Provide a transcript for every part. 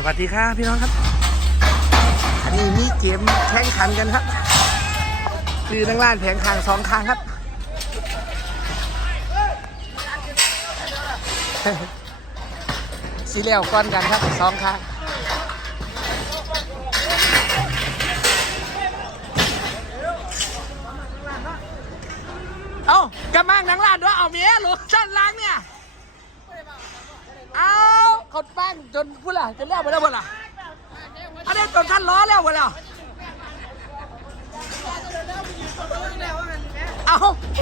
สวัสดีครับพี่น้องครับอันนี้มีเกมแข่งขันกันครับคือนั่งล่านแผงคางสองคางครับสีเหลวก้อนกันครับสองคาง จะเล่ะจนแล้วหมดแล้วหมดล่ะอันนี้จนท่านล้อแล้วหมดแล้วเอา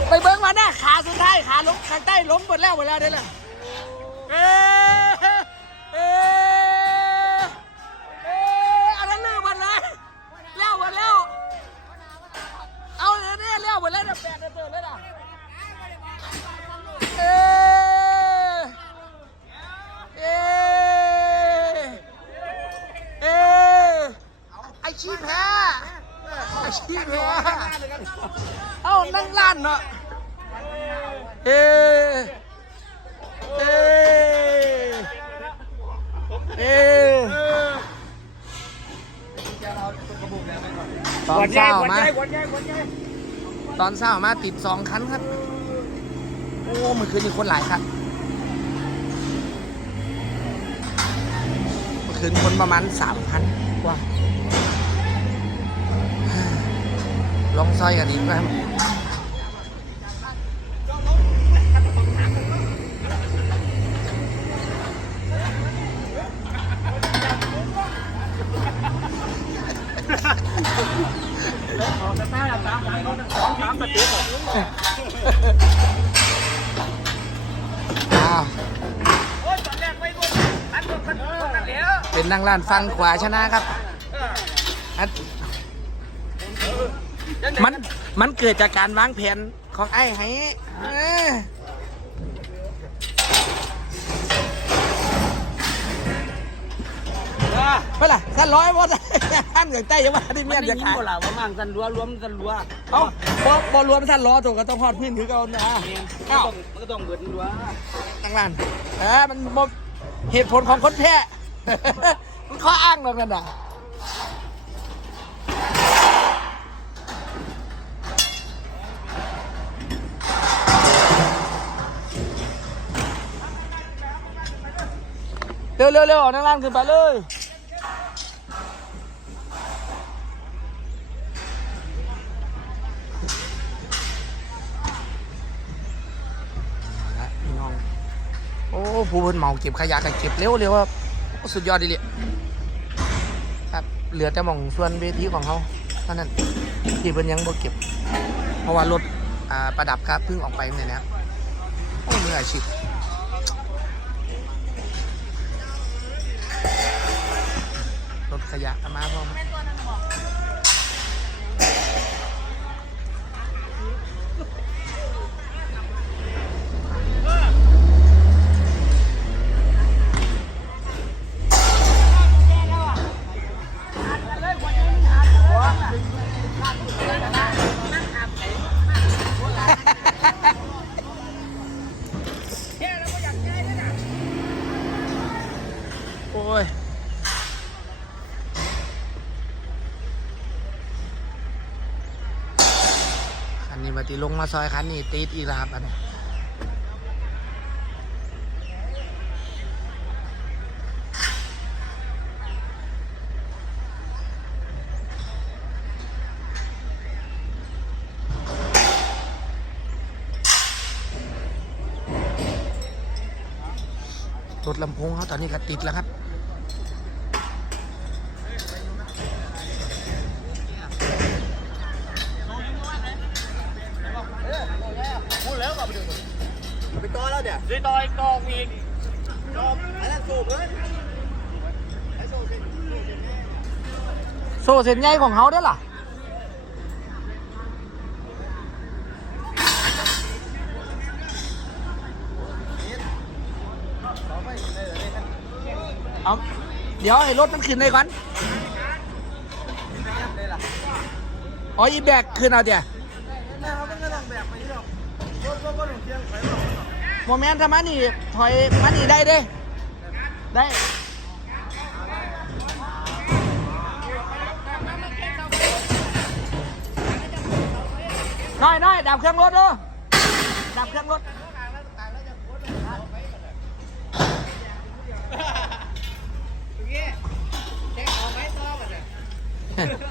ไปเบิ้งมาหน้าขาสุดท้ายขาล้มข้างใต้ล้มหมดแล้วหมดแล้วเด้อล่ะเอ อนเช้ามาตอนเช้ามาติดสองคันครับ โอ้เมื่อคืนมีคนหลายครับเมื่อคืนคนประมาณสามพันกว่าลองซอยกันอีกครับอ้าว เป็นนั่งร้านฟังขวาชนะครับมัน มันเกิดจากการวางแผนของไอ้ให้ ไปล่ะสั้นร้อยบอสท่านเกิดใจยังว่าที่มัเมียนนได้จะยินขายบ่ล่ะว่ามั่งสันรัวรวมสันรัวเอ้าบอบอรวมสั้นล้อตัวก็ต้องหอดพื้นถือกันนะเอ้าเอ้ามันก็ต้องเบิดรัวนั่งร้านเออมันบ่เหตุผลของคนแพ้มันข้ออ้างตรงนั้นอะเร็วเร็วเร็วเอานั่งร้านขึ้นไปเลยเอาละพี่น้อง โอ้ ผู้เพิ่นเหมาเก็บขยะก็เก็บเร็วเร็วครับโอ้สุดยอดดีเลยครับเหลือแต่หมองส่วนเวทีของเขาเท่านั้นที่เพิ่นยังบ่เก็บ เพราะว่ารถอ่าประดับครับเพิ่งออกไปเนี่ยนะครับโอ้มืออาชีพรถขยะมาพร้อม บัติลงมาซอยคันนี้ติดอีกแล้วครับอันนี้รถลำโพงเขาตอนนี้ก็ติดแล้วครับ โซ่เส้นใหญ่ของเขาได้อล่ะเอาเดี๋ยวให้รถมันขึ้นได้ก่อนอ๋ออีแบกขึ้นเอาเดี๋ยวโมเมนต์ทำมนี่ถอยมานี่ได้เด้ đây nói nói đạp khăn luôn đó. Đạp khăn luôn. Yeah.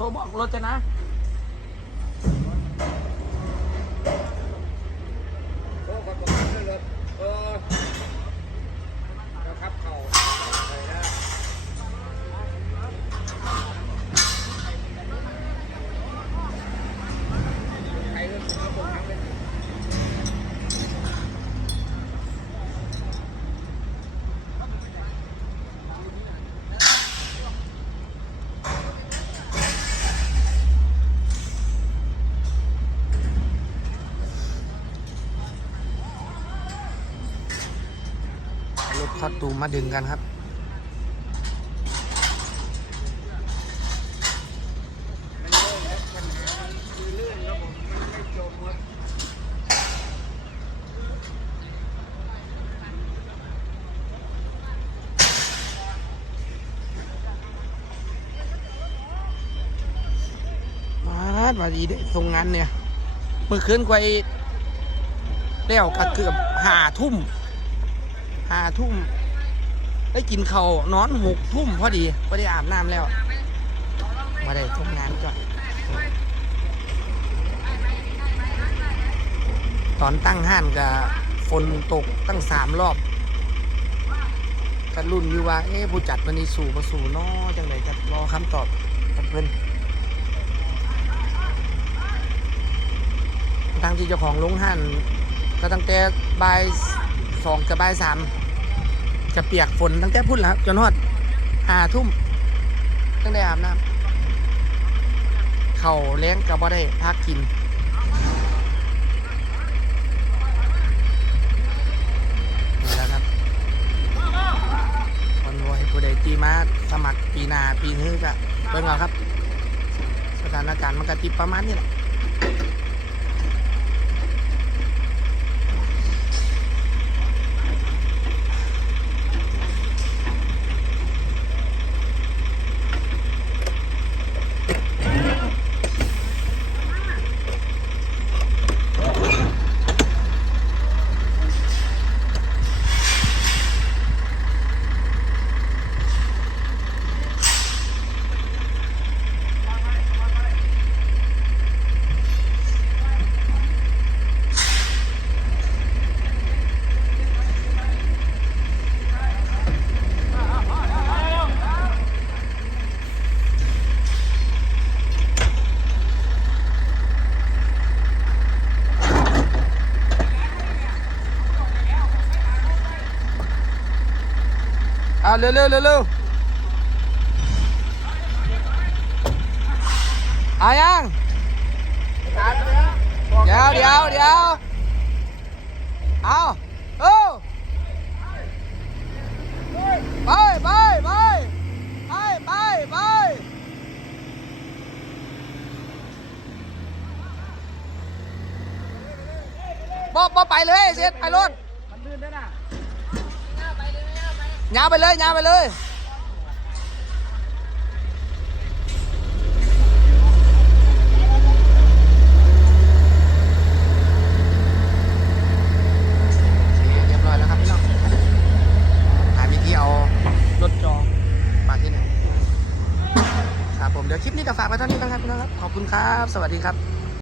โทรบอกรถจะนะ รถทัดตูมมาดึงกันครับ มามันคือเรื่องแล้วผมมันไม่จบหมดมาดมาดีเด้ส่งงานเนี่ย เมื่อคืนกวยแล้วก็เกือบห้าทุ่ม ห้าทุ่มได้กินเขานอนหกทุ่มพอดีพอได้อาบน้ำแล้ว มาได้ส่งงานจ้ะตอนตั้งห้านกับฝนตกตั้งสามรอบกันรุ่นอยู่ว่า เอ๊ะผู้จัดมันนี่สู่มาสู่นอจังไรกันรอคำตอบกันเพิ่นทางที่เจ้าของโรงหันก็ตั้งแต่บ่ายสองกับบ่ายสาม จะเปียกฝนตั้งแต่พุ่นแล้วครับจนฮอดหาทุ่มตั้งแต่อาบน้ำเข่าแล้งกับบ่ได้พักกินนี่แล้วครับคนรวยผู้ใดที่มาสมัครปีนาปีนี้ก็เบิ่งเอาครับ สถานการณ์มันก็ติดประมาณนี้แหละ เอาเร็วเร็วเร็วเร็วเอายังเดี๋ยวเยาวไปเลยยาวไปเลย เรียบร้อยแล้วครับพี่น้องหาวิธีเอารถจองมาที่ไหนครับผมเดี๋ยวคลิปนี้ก็ฝากไว้เท่านี้นครับพี่น้องครับ ขอบคุณครับ สวัสดีครับ